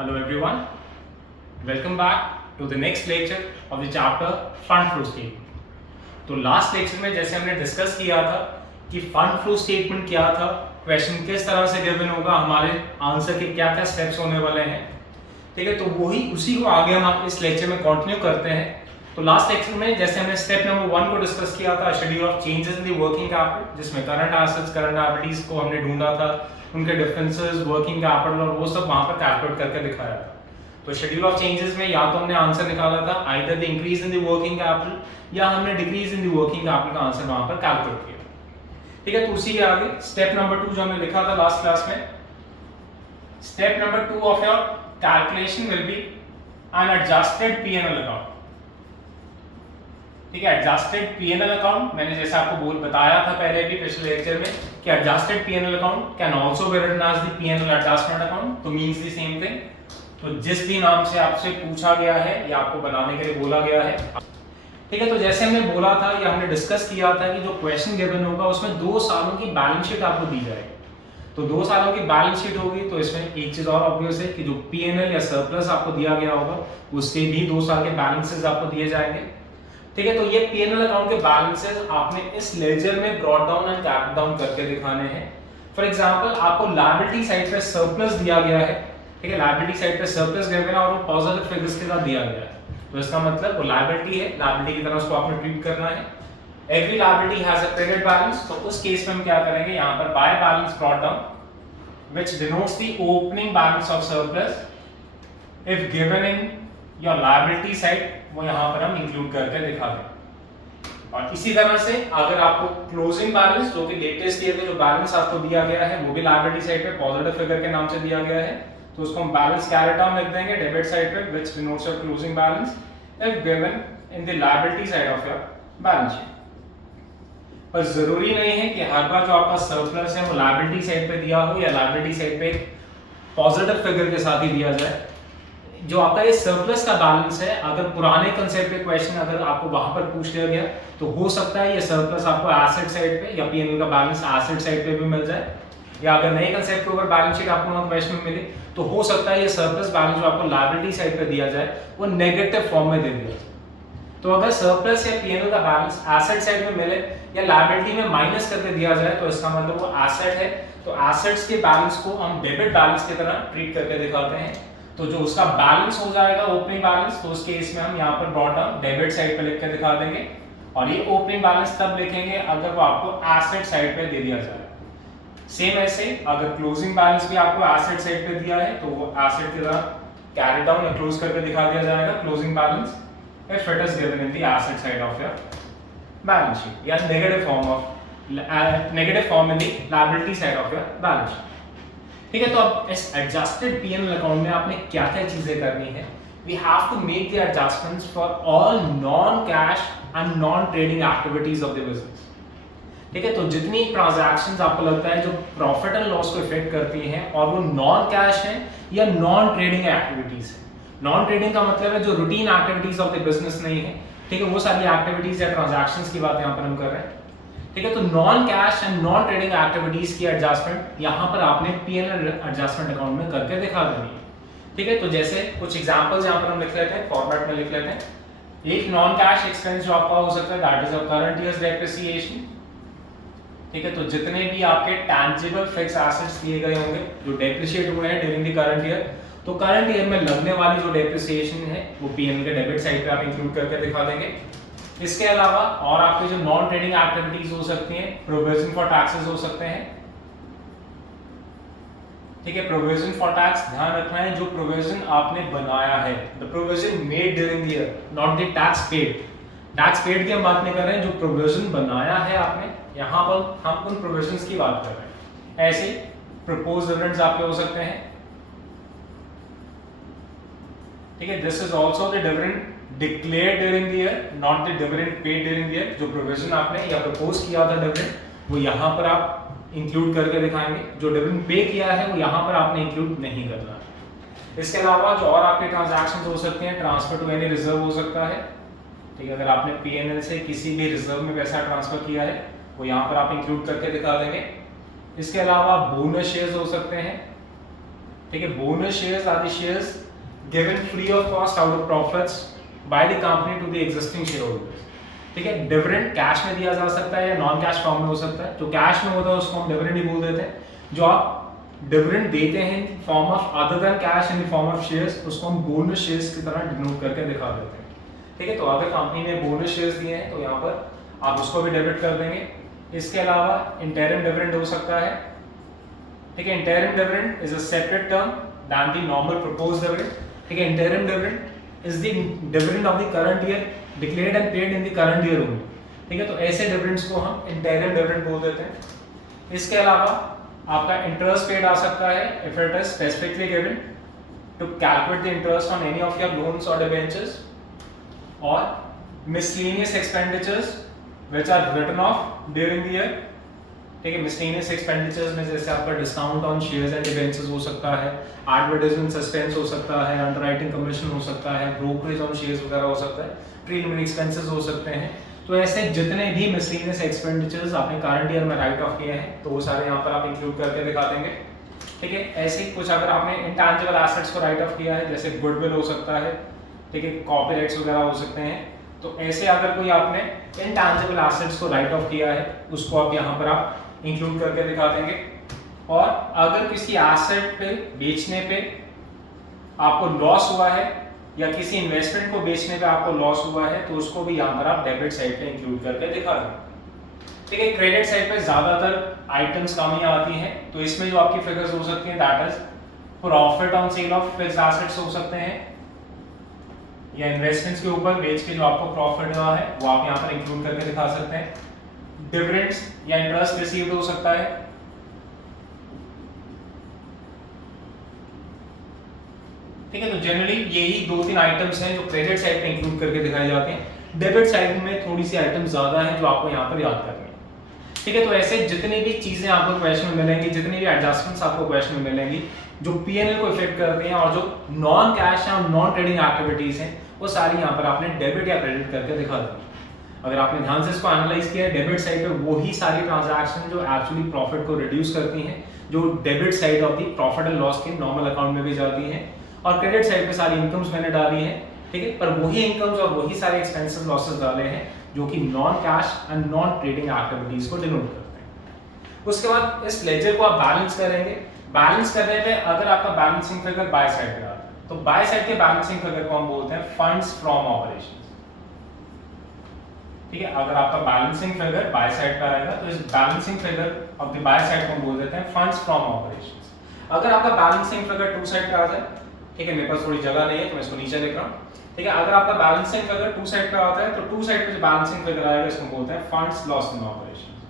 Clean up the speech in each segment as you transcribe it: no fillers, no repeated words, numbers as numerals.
Hello everyone, welcome back to the next lecture of the chapter fund flow statement. तो last lecture में जैसे हमने discuss किया था कि फंड फ्लो स्टेटमेंट क्या था, क्वेश्चन किस तरह से गिवन होगा, हमारे आंसर के क्या क्या स्टेप्स होने वाले हैं, ठीक है। तो वही उसी को आगे हम इस लेक्चर में कंटिन्यू करते हैं। तो लास्ट लेक्चर में जैसे हमने स्टेप नंबर 1 को डिस्कस किया था, schedule of changes in the working capital, जिसमें करंट एसेट्स करंट लायबिलिटीज को हमने ढूंढा था, उनके डिफरेंसेस, वर्किंग कैपिटल और वो सब वहां पर कैलकुलेट करके दिखाया था। तो शेड्यूल ऑफ चेंजेस में या तो हमने आंसर निकाला था either the increase in the working capital या हमने decrease in the working capital का आंसर वहां पर कैलकुलेट किया, ठीक है। तो उसी के आगे स्टेप नंबर 2 जो हमने लिखा था लास्ट क्लास में, step number 2 of your calculation will be an adjusted PNL account, ठीक है। एडजस्टेड पीएनएल अकाउंट मैंने जैसे आपको बताया था पहले भी पिछले लेक्चर में कि adjusted PNL account can also be written as the PNL adjustment account, तो मींस द सेम थिंग। तो जिस भी नाम से आपसे पूछा गया है या आपको बनाने के लिए बोला गया है, ठीक है। तो जैसे हमने बोला था या हमने डिस्कस किया था कि जो क्वेश्चन गिवन होगा उसमें 2 सालों की बैलेंस शीट आपको दी जाएगी। तो 2 सालों की बैलेंस शीट होगी, तो इसमें एक चीज और ऑब्वियस है कि जो पीएनएल या सरप्लस आपको दिया गया होगा उसके भी 2 साल के बैलेंसेस आपको दिए जाएंगे, ठीक है। तो ये पीएनएल अकाउंट के बैलेंसेस आपने इस लेजर में brought down and cap down करके दिखाने हैं। फॉर एग्जांपल आपको लायबिलिटी साइड पे सरप्लस दिया गया है, ठीक है। लायबिलिटी साइड पे सरप्लस दिया गया और वो पॉजिटिव फिगर्स के साथ दिया गया है, तो इसका मतलब वो लायबिलिटी है, लायबिलिटी की तरह उसको आपने ट्रीट करना है। Every liability has a credit balance, तो उस केस में हम क्या करेंगे, यहाँ पर by balance brought down which denotes the opening balance of surplus if given in your liability side, वो यहाँ पर हम इंक्लूड करके दिखा दें। और इसी तरह से अगर आपको क्लोजिंग बैलेंस जो कि लेटेस्ट ईयर का जो बैलेंस आपको दिया गया है वो भी लायबिलिटी साइड पे पॉजिटिव फिगर के नाम से दिया गया है, तो उसको हम बैलेंस कैरी डाउन लिख देंगे डेबिट साइड पे which denotes your closing balance if given in the liability side of your balance sheet. पर जरूरी नहीं है कि हर बार जो आपका सरप्लस है वो लायबिलिटी साइड पे दिया हो या लायबिलिटी साइड पे पॉजिटिव फिगर के साथ ही दिया जाए। जो आपका ये सरप्लस का बैलेंस है, अगर पुराने कंसेप्ट पे क्वेश्चन अगर आपको वहां पर पूछ लिया गया तो हो सकता है ये सरप्लस आपको एसेट साइड पे या पीएनएल का बैलेंस एसेट साइड पे भी मिल जाए, या अगर नए कंसेप्ट के ऊपर बैलेंस शीट आपको वहां क्वेश्चन में मिले तो हो सकता है ये सरप्लस बैलेंस जो आपको लायबिलिटी साइड पे दिया जाए वो नेगेटिव फॉर्म में दे दिया जाए। तो अगर सरप्लस या पीएनएल का बैलेंस एसेट साइड में मिले या लायबिलिटी में माइनस करके दिया जाए तो इसका मतलब वो एसेट है, तो एसेट्स के बैलेंस को हम डेबिट बैलेंस की तरह ट्रीट करके दिखाते हैं। तो जो उसका बैलेंस हो जाएगा ओपनिंग बैलेंस, तो उस केस में हम यहाँ पर ब्रॉट डाउन डेबिट साइड पे लिख के दिखा देंगे, और ये ओपनिंग बैलेंस तब लिखेंगे अगर वो आपको एसेट साइड पे दे दिया जाए। सेम ऐसे अगर क्लोजिंग बैलेंस भी आपको एसेट साइड पे दिया है तो वो एसेट की तरह कैरी डाउन या क्लोज करके दिखा दिया जाएगा closing balance if it is given in the asset side of your balance sheet, या negative form in the liability side of your balance sheet, ठीक है। तो अब इस एडजस्टेड पीएनएल अकाउंट में आपने क्या क्या चीजें करनी है, we have to make the adjustments for all non cash and non trading activities of the business, ठीक है। तो जितनी ट्रांजैक्शंस आपको लगता है जो प्रॉफिट एंड लॉस को इफेक्ट करती हैं और वो नॉन कैश है या नॉन ट्रेडिंग एक्टिविटीज है। नॉन ट्रेडिंग का मतलब है जो routine activities of the business नहीं है, ठीक है, वो सारी एक्टिविटीज या ट्रांजैक्शंस की बात यहाँ पर हम कर रहे हैं, ठीक है। तो non cash and non trading activities की एडजस्टमेंट यहाँ पर आपने पीएनएल एडजस्टमेंट अकाउंट में करके दिखा देनी है, ठीक है। तो जैसे कुछ एग्जांपल्स यहाँ पर हम लिख लेते हैं, फॉर्मेट में लिख लेते हैं। एक नॉन कैश एक्सपेंस जो आपका हो सकता है that is a current years depreciation, ठीक है। तो जितने भी आपके टैंजिबल फिक्स एसेट्स दिए गए होंगे जो डेप्रिशिएट हुए हैं ड्यूरिंग द करंट ईयर, तो करंट ईयर में लगने वाली जो डेप्रिसिएशन है वो पीएनएल के डेबिट साइड पे आप इंक्लूड करके दिखा देंगे। इसके अलावा और आपके जो नॉन ट्रेडिंग एक्टिविटीज हो सकती हैं, प्रोविजन फॉर टैक्सेस हो सकते हैं, ठीक है। प्रोविजन फॉर टैक्स ध्यान रखना है जो प्रोविजन आपने बनाया है, the provision made during the year, not the tax paid. Tax paid की हम बात नहीं कर रहे हैं, जो प्रोविजन बनाया है आपने, यहाँ पर हम उन प्रोविजंस की बात कर रहे हैं। ऐसे प्रपोज्ड डिविडेंड्स आपके हो सकते हैं, ठीक है। This is also the dividend declared during the year, not the dividend paid during the year. जो प्रोविजन आपने या प्रपोज किया था डिविडेंड वो यहाँ पर आप इंक्लूड करके दिखाएंगे, जो डिविडेंड पे किया है वो यहाँ पर आपने इंक्लूड नहीं करना। इसके अलावा जो और आपके ट्रांजैक्शंस हो सकते हैं, ट्रांसफर टू एनी रिजर्व हो सकता है, ठीक है। अगर आपने पीएनएल से किसी भी रिजर्व में पैसा ट्रांसफर किया है वो यहाँ पर आप इंक्लूड करके दिखा देंगे। इसके अलावा बोनस शेयर्स हो सकते हैं, ठीक है, bonus shares are the shares given free of cost out of profits by the company to the existing share holders. ठीक है, डिविडेंड कैश में दिया जा सकता है या नॉन कैश फॉर्म में हो सकता है। जो कैश में होता है उसको हम डिविडेंड ही बोल देते हैं। जो आप डिविडेंड देते हैं in form of other than cash in form of shares, उसको हम बोनस शेयर्स की तरह डिनोट करके दिखा देते हैं। ठीक है, तो अगर कंपनी ने बोनस शेयर्स दिए हैं तो यहाँ पर आप उसको भी डेबिट कर देंगे। इसके अलावा इंटरिम डिविडेंड हो सकता है। ठीक है, interim dividend is a separate term than the normal proposed dividend. ठीक है, interim dividend is the dividend of the current year declared and paid in the current year only. ठीक है, तो ऐसे डिविडेंड्स को हम इंटरिम डिविडेंड बोल देते हैं। इसके अलावा आपका इंटरेस्ट पेड आ सकता है if it is specifically given to calculate the interest on any of your loans और डिबेंचर्स, और miscellaneous expenditures which are written off during the year। ठीक है, miscellaneous expenditures में जैसे आपका discount on shares and debentures हो सकता है, एडवर्टाइजमेंट सस्पेंस हो सकता है, अंडरराइटिंग कमीशन हो सकता है, ब्रोकरेज ऑन शेयर्स वगैरह हो सकता है, प्रीलिमिनरी एक्सपेंसेस हो सकते हैं। तो ऐसे जितने भी miscellaneous expenditures आपने करंट ईयर में राइट ऑफ किए हैं तो वो सारे यहाँ पर आप इंक्लूड करके दिखा देंगे। ठीक है, ऐसे ही कुछ अगर आपने इंटैंजिबल एसेट्स को राइट ऑफ किया है जैसे गुडविल हो सकता है, ठीक है, कॉपीराइट्स वगैरह हो सकते हैं, तो ऐसे अगर कोई आपने इंटैंजिबल एसेट्स को राइट ऑफ किया है उसको आप यहाँ पर आप इंक्लूड करके दिखा देंगे। और अगर किसी एसेट पे बेचने पे आपको लॉस हुआ है या किसी इन्वेस्टमेंट को बेचने पे आपको लॉस हुआ है तो उसको भी यहाँ पर आप डेबिट साइड पे इंक्लूड करके दिखा दें। ठीक है, क्रेडिट साइड पे ज्यादातर आइटम्स कम ही आती हैं, तो इसमें जो आपकी फिगर्स हो सकती हैं that is profit on sale of fixed assets हो सकते हैं, या इन्वेस्टमेंट्स के ऊपर बेच के जो आपको प्रॉफिट हुआ है वो आप यहाँ पर इंक्लूड करके दिखा सकते हैं। डिविडेंड्स या इंटरेस्ट रिसीव्ड हो सकता है। ठीक है, तो जनरली यही 2-3 आइटम्स हैं जो क्रेडिट साइड पे इंक्लूड करके दिखाए जाते हैं। डेबिट साइड में थोड़ी सी आइटम ज्यादा है जो आपको यहाँ पर याद करनी है। ठीक है, तो ऐसे जितनी भी चीजें आपको क्वेश्चन में मिलेंगी, जितनी भी एडजस्टमेंट्स आपको क्वेश्चन में मिलेंगी जो पीएनएल को इफेक्ट करते हैं और जो नॉन कैश या नॉन ट्रेडिंग एक्टिविटीज हैं वो सारी यहाँ पर आपने डेबिट या क्रेडिट करके दिखा दी। अगर आपने ध्यान से इसको एनालाइज किया है, डेबिट साइड पे वही सारी ट्रांजैक्शन जो एक्चुअली प्रॉफिट को रिड्यूस करती हैं, जो debit side of the profit and loss के नॉर्मल अकाउंट में भी जाती हैं, और क्रेडिट साइड पे सारी इनकम्स मैंने डाली है। ठीक है, पर वही इनकम्स और वही सारे एक्सपेंसेस लॉसेस डाले हैं जो कि non cash and non trading activities को डिनोट करते हैं। उसके बाद इस लेजर को आप बैलेंस करेंगे। बैलेंस करने पे अगर आपका बैलेंसिंग फिगर बाय साइड पे आता है तो बाय साइड के बैलेंसिंग फिगर को हम बोलते हैं फंड्स फ्रॉम ऑपरेशंस। ठीक है, अगर आपका बैलेंसिंग फिगर बाय साइड पे आएगा तो इस balancing figure of the by side को हम बोल देते हैं फंड्स फ्रॉम ऑपरेशंस। अगर आपका बैलेंसिंग फिगर टू साइड पे आ जाए, ठीक है, मेरे पास थोड़ी जगह नहीं है तो मैं इसको नीचे लिख रहा हूं। ठीक है, अगर आपका बैलेंसिंग फिगर टू साइड पे आता है तो टू साइड पे जो बैलेंसिंग फिगर आएगा इसको बोलते हैं फंड्स लॉस इन ऑपरेशंस।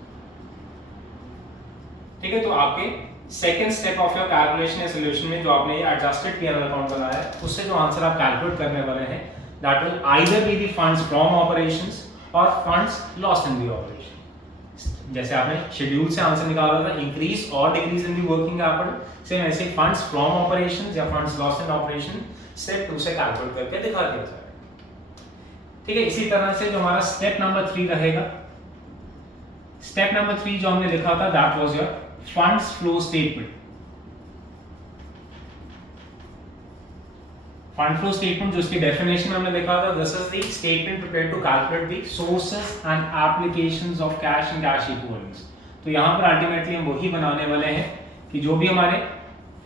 ठीक है, तो आपके second step of your calculation या सॉल्यूशन में जो आपने ये एडजस्टेड पीएनएल अकाउंट बनाया है उससे जो आंसर आप कैलकुलेट करने वाले हैं that will either be the funds from operations और funds lost in the operation. जैसे आपने शेड्यूल से आंसर निकाला था इंक्रीज और decrease in the working capital, same ऐसे फंड्स फ्रॉम ऑपरेशंस या funds lost in operation step 2 से कैलकुलेट करके दिखा दिया जाएगा। ठीक है, इसी तरह से जो हमारा स्टेप नंबर 3 रहेगा, स्टेप नंबर 3 जो हमने लिखा था that was your funds flow statement. Fund flow statement जो इसकी डेफिनेशन में हमने लिखा था, this is the statement prepared to calculate the sources and applications of cash and cash equivalents. तो यहां पर अल्टीमेटली हम वही बनाने वाले हैं कि जो भी हमारे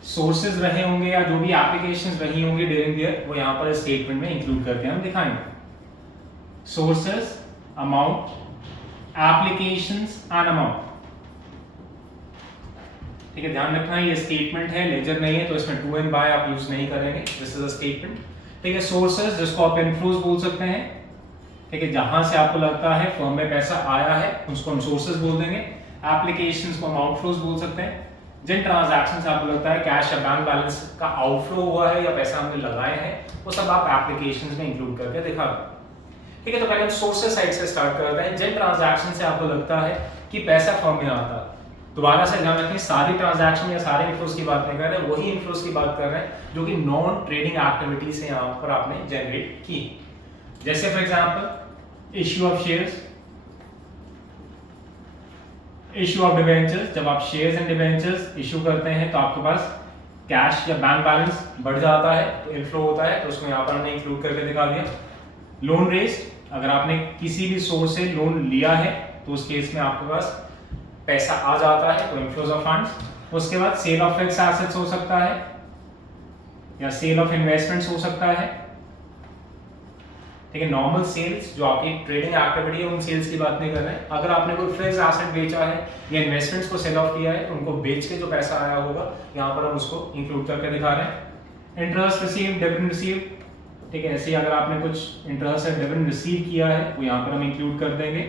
सोर्सेज रहे होंगे या जो भी एप्लीकेशंस रही होंगी ड्यूरिंग द ईयर वो यहां पर स्टेटमेंट में इंक्लूड करके हम दिखाएंगे। Sources, amount, applications and amount. ठीक है, ध्यान रखना ये स्टेटमेंट है, लेजर नहीं है, तो इसमें टू एंड बाय आप यूज नहीं करेंगे। This is a statement. ठीक है, सोर्सेज जिसको आप इनफ्लोज बोल सकते हैं। ठीक है, जहां से आपको लगता है फर्म में पैसा आया है उसको हम सोर्सेज बोल देंगे। एप्लीकेशंस को हम आउटफ्लोज बोल सकते हैं। जिन ट्रांजैक्शन से आपको लगता है कैश या बैंक बैलेंस का आउटफ्लो हुआ है या पैसा हमने लगाए हैं वो सब आप एप्लीकेशंस में इंक्लूड करके दिखा दें। ठीक है, तो पहले हम सोर्सेज साइड से स्टार्ट करते हैं। जिन ट्रांजैक्शन से आपको लगता है कि पैसा फर्म में आता है, दोबारा से ध्यान रखें सारी ट्रांजैक्शन या सारे इनफ्लोज की बात नहीं कर रहे हैं, वही इनफ्लोज की बात कर रहे हैं जो कि नॉन ट्रेडिंग एक्टिविटी से यहाँ पर आपने जनरेट की। जैसे for example issue of shares, issue of debentures. जब आप शेयर्स एंड डिबेंचर्स इश्यू करते हैं तो आपके पास कैश या बैंक बैलेंस बढ़ जाता है तो इनफ्लो होता है, तो उसको यहाँ पर हमने इंक्लूड करके दिखा दिया। लोन रेस्ड, अगर आपने किसी भी सोर्स से लोन लिया है तो उस केस में आपके पास पैसा आ जाता है, तो इनफ्लोज ऑफ फंड्स। उसके बाद सेल ऑफ फिक्स्ड एसेट्स हो सकता है या सेल ऑफ इन्वेस्टमेंट्स हो सकता है, ठीक है। नॉर्मल सेल्स जो आपकी ट्रेडिंग एक्टिविटी है उन सेल्स की बात नहीं कर रहे हैं। अगर आपने कोई फिक्स्ड एसेट बेचा है या इन्वेस्टमेंट्स को सेल ऑफ किया है तो उनको बेच के जो पैसा आया होगा यहाँ पर हम उसको इंक्लूड करके दिखा रहे हैं। इंटरेस्ट रिसीव, डिविडेंड रिसीव, ठीक है। ऐसे ही अगर आपने कुछ इंटरेस्ट या डिविडेंड रिसीव किया है वो यहाँ पर हम इंक्लूड कर देंगे,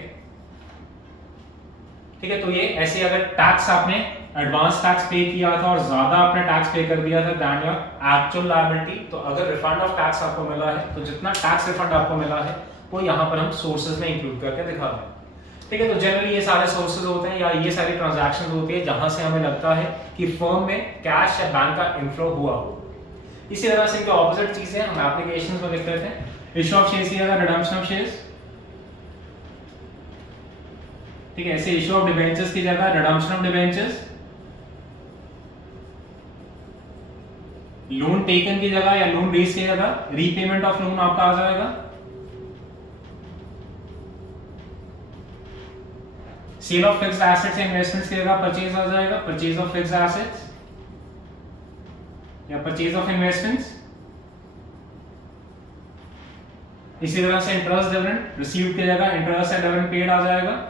ठीक है। तो ये ऐसे अगर टैक्स आपने एडवांस टैक्स पे किया था और ज्यादा आपने टैक्स पे कर दिया था दैन योर एक्चुअल लायबिलिटी, तो अगर रिफंड ऑफ टैक्स आपको मिला है तो जितना टैक्स रिफंड आपको मिला है वो यहाँ पर हम सोर्सेज में इंक्लूड करके दिखा दें, ठीक है। तो जनरली ये सारे सोर्सेज होते हैं या ये सारी ट्रांजैक्शंस होती है जहां से हमें लगता है कि फर्म में कैश या बैंक का इनफ्लो हुआ हो। इसी तरह से इनके ऑपोजिट चीजें हम एप्लीकेशंस में लिख लेते हैं। इश्यू ऑफ शेयर्स की जगह रिडम्पशन ऑफ शेयर्स, ठीक है। ऐसे इश्यू ऑफ डिबेंचर्स की जगह redemption of debentures. Loan taken की जगह या लोन रेज की जगह रीपेमेंट ऑफ लोन आपका आ जाएगा। सेल ऑफ फिक्स्ड एसेट्स या इन्वेस्टमेंट्स की जगह परचेज आ जाएगा, परचेज ऑफ फिक्स्ड एसेट्स या परचेज ऑफ इन्वेस्टमेंट्स। इसी तरह से इंटरेस्ट डिविडेंड रिसीव्ड की जगह इंटरेस्ट या डिविडेंड पेड आ जाएगा।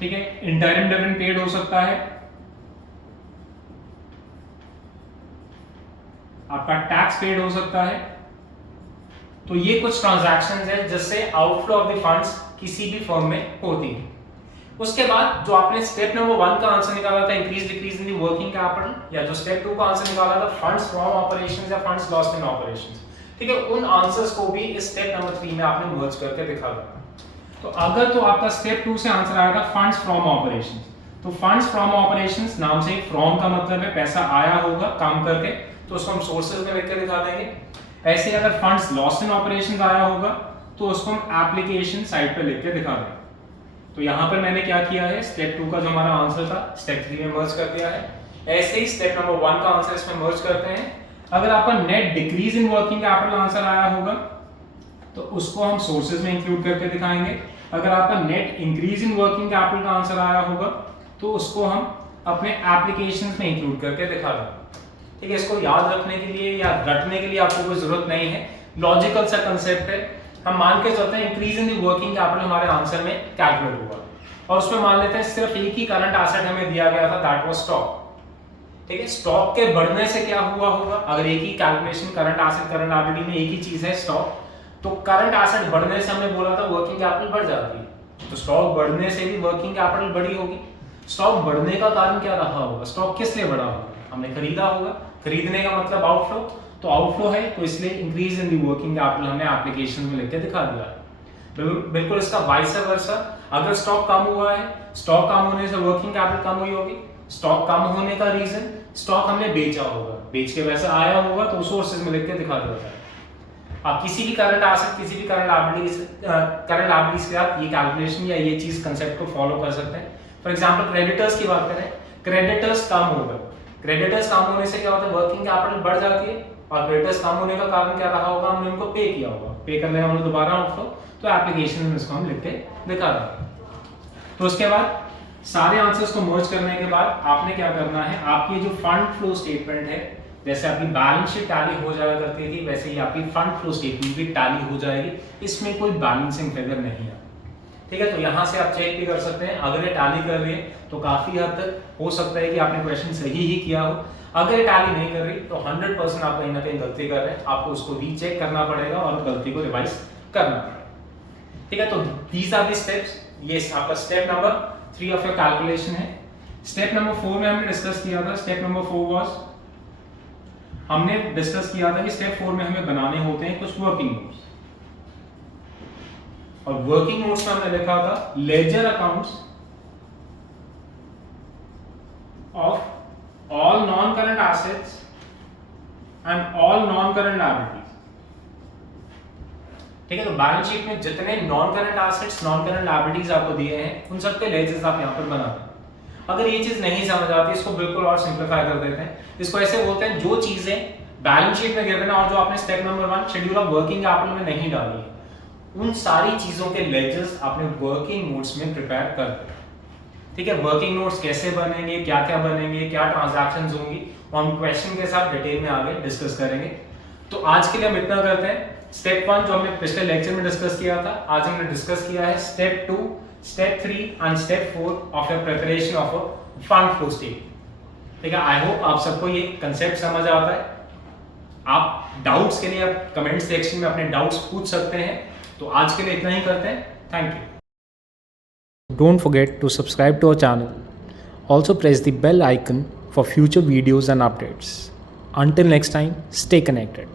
ठीक है, इंटरिम डिविडेंड पेड हो सकता है, आपका टैक्स पेड हो सकता है। तो ये कुछ ट्रांजैक्शंस है जिससे आउटफ्लो ऑफ द फंड्स किसी भी फर्म में होती है। उसके बाद जो आपने स्टेप नंबर 1 का आंसर निकाला था increase decrease in the working capital, या जो स्टेप 2 का आंसर निकाला था फंड्स फ्रॉम ऑपरेशंस या फंड्स लॉस्ट इन ऑपरेशंस, ठीक है, उन आंसर्स को भी इस स्टेप नंबर 3 में आपने मर्ज करके दिखा दिया। तो अगर तो आपका स्टेप 2 से आंसर आएगा फंड्स फ्रॉम ऑपरेशंस, तो फंड्स फ्रॉम ऑपरेशंस नाम से फ्रॉम का मतलब है पैसा आया होगा काम करके, तो उसको हम सोर्सेज में लिख के दिखा देंगे। ऐसे अगर फंड्स लॉस्ट इन ऑपरेशंस आया होगा तो उसको हम एप्लीकेशन साइड पे लिख के दिखा देंगे। तो यहाँ पर मैंने क्या किया है, स्टेप 2 का जो हमारा आंसर था स्टेप 3 में मर्ज कर दिया है। ऐसे ही स्टेप नंबर 1 का आंसर इसमें मर्ज करते हैं। अगर आपका net decrease in working capital answer आया होगा तो उसको हम सोर्सेज में इंक्लूड करके दिखाएंगे। अगर आपका net increase in working capital का आंसर आया होगा तो उसको हम अपने एप्लीकेशंस में इंक्लूड करके दिखा देंगे। ठीक है, इसको याद रखने के लिए या रटने के लिए आपको कोई जरूरत नहीं है, लॉजिकल सा कंसेप्ट है। हम मान के चलते हैं increase in the working capital हमारे आंसर में कैलकुलेट होगा और उसमें मान लेते हैं सिर्फ एक ही करंट एसेट हमें दिया गया था, दैट वाज स्टॉक। ठीक है, स्टॉक के बढ़ने से क्या हुआ होगा, अगर एक ही calculation current asset current liability में एक ही चीज है स्टॉक, तो करंट एसेट बढ़ने से हमने बोला था वर्किंग कैपिटल बढ़ जाती है, तो स्टॉक बढ़ने से भी वर्किंग कैपिटल बढ़ी होगी। स्टॉक बढ़ने का कारण क्या रहा होगा, स्टॉक किस लिए बढ़ा होगा, हमने खरीदा होगा, खरीदने का मतलब आउटफ्लो, तो आउटफ्लो है तो इसलिए increase in the working capital हमने एप्लीकेशन में लिख के दिखा दिया। बिल्कुल इसका वाइस वर्सा, अगर स्टॉक कम हुआ है, स्टॉक कम होने से वर्किंग कैपिटल कम हुई होगी। स्टॉक कम होने का रीजन स्टॉक हमने बेचा होगा, बेच के वैसा आया होगा तो सोर्सेज में लिख के दिखा दिया जाए। आप किसी भी करंट एसेट किसी भी करंट लायबिलिटीज के आप ये कैलकुलेशन या ये चीज कंसेप्ट को फॉलो कर सकते हैं। फॉर एग्जांपल क्रेडिटर्स की बात करें, क्रेडिटर्स कम हो गए, क्रेडिटर्स कम होने से क्या होता है वर्किंग कैपिटल बढ़ जाती है, और क्रेडिटर्स कम होने का कारण क्या रहा होगा, हमने उनको पे किया होगा, पे करने का मतलब दोबारा आउटफ्लो, तो एप्लीकेशन में इसको हम लिख के दिखा देंगे। तो उसके बाद सारे आंसर्स को मर्ज करने के बाद आपने क्या करना है, आपकी जो फंड फ्लो स्टेटमेंट है, जैसे आपकी बैलेंस शीट टैली हो जाया करती थी वैसे ही आपकी फंड फ्लो स्टेटमेंट भी टैली हो जाएगी, इसमें कोई बैलेंसिंग फिगर नहीं है। ठीक है, तो यहाँ से आप चेक भी कर सकते हैं, अगर ये टैली कर रही है तो काफी हद तक हो सकता है कि आपने क्वेश्चन सही ही किया हो, अगर ये टैली नहीं कर रही तो 100% आप कहीं ना कहीं गलती कर रहे हैं, आपको उसको रीचेक करना पड़ेगा और गलती को रिवाइज करना पड़ेगा। ठीक है, तो दीज आर द स्टेप्स, ये आपका step number 3 of your calculation है। स्टेप नंबर 4 में हमने डिस्कस किया था, स्टेप नंबर 4 वाज, हमने डिस्कस किया था कि स्टेप 4 में हमें बनाने होते हैं कुछ वर्किंग नोट्स, और वर्किंग नोट्स में हमने लिखा था ledger accounts of all non-current assets and all non-current liabilities। ठीक है, तो बैलेंस शीट में जितने non current assets, non current liabilities आपको दिए हैं, उन सबके लेजेस आप यहाँ पर बनाते हैं। अगर ये चीज नहीं समझ आती, इसको बिल्कुल और सिंप्लीफाई कर देते हैं। इसको ऐसे बोलते हैं, जो चीजें बैलेंस शीट में गिवन है और जो आपने step number 1 schedule of working capital में नहीं डाली है, उन सारी चीजों के लेजेस आपने वर्किंग नोट्स में प्रिपेयर कर दिए। ठीक है, वर्किंग नोट्स कैसे बनेंगे, क्या क्या बनेंगे, क्या ट्रांजैक्शंस होंगी, हम क्वेश्चन के साथ डिटेल में आगे डिस्कस करेंगे। तो आज के लिए हम इतना करते हैं। स्टेप 1 जो हमने पिछले लेक्चर में डिस्कस किया था, आज हमने डिस्कस किया है step 2, step 3 and step 4 of your preparation of a fund flow statement. ठीक है, आई होप आप सबको ये कंसेप्ट समझ आता है। आप डाउट्स के लिए आप कमेंट सेक्शन में अपने डाउट्स पूछ सकते हैं। तो आज के लिए इतना ही करते हैं। Thank you. Don't forget to subscribe to our channel. Also press the bell icon for future videos and updates. Until next time, stay connected.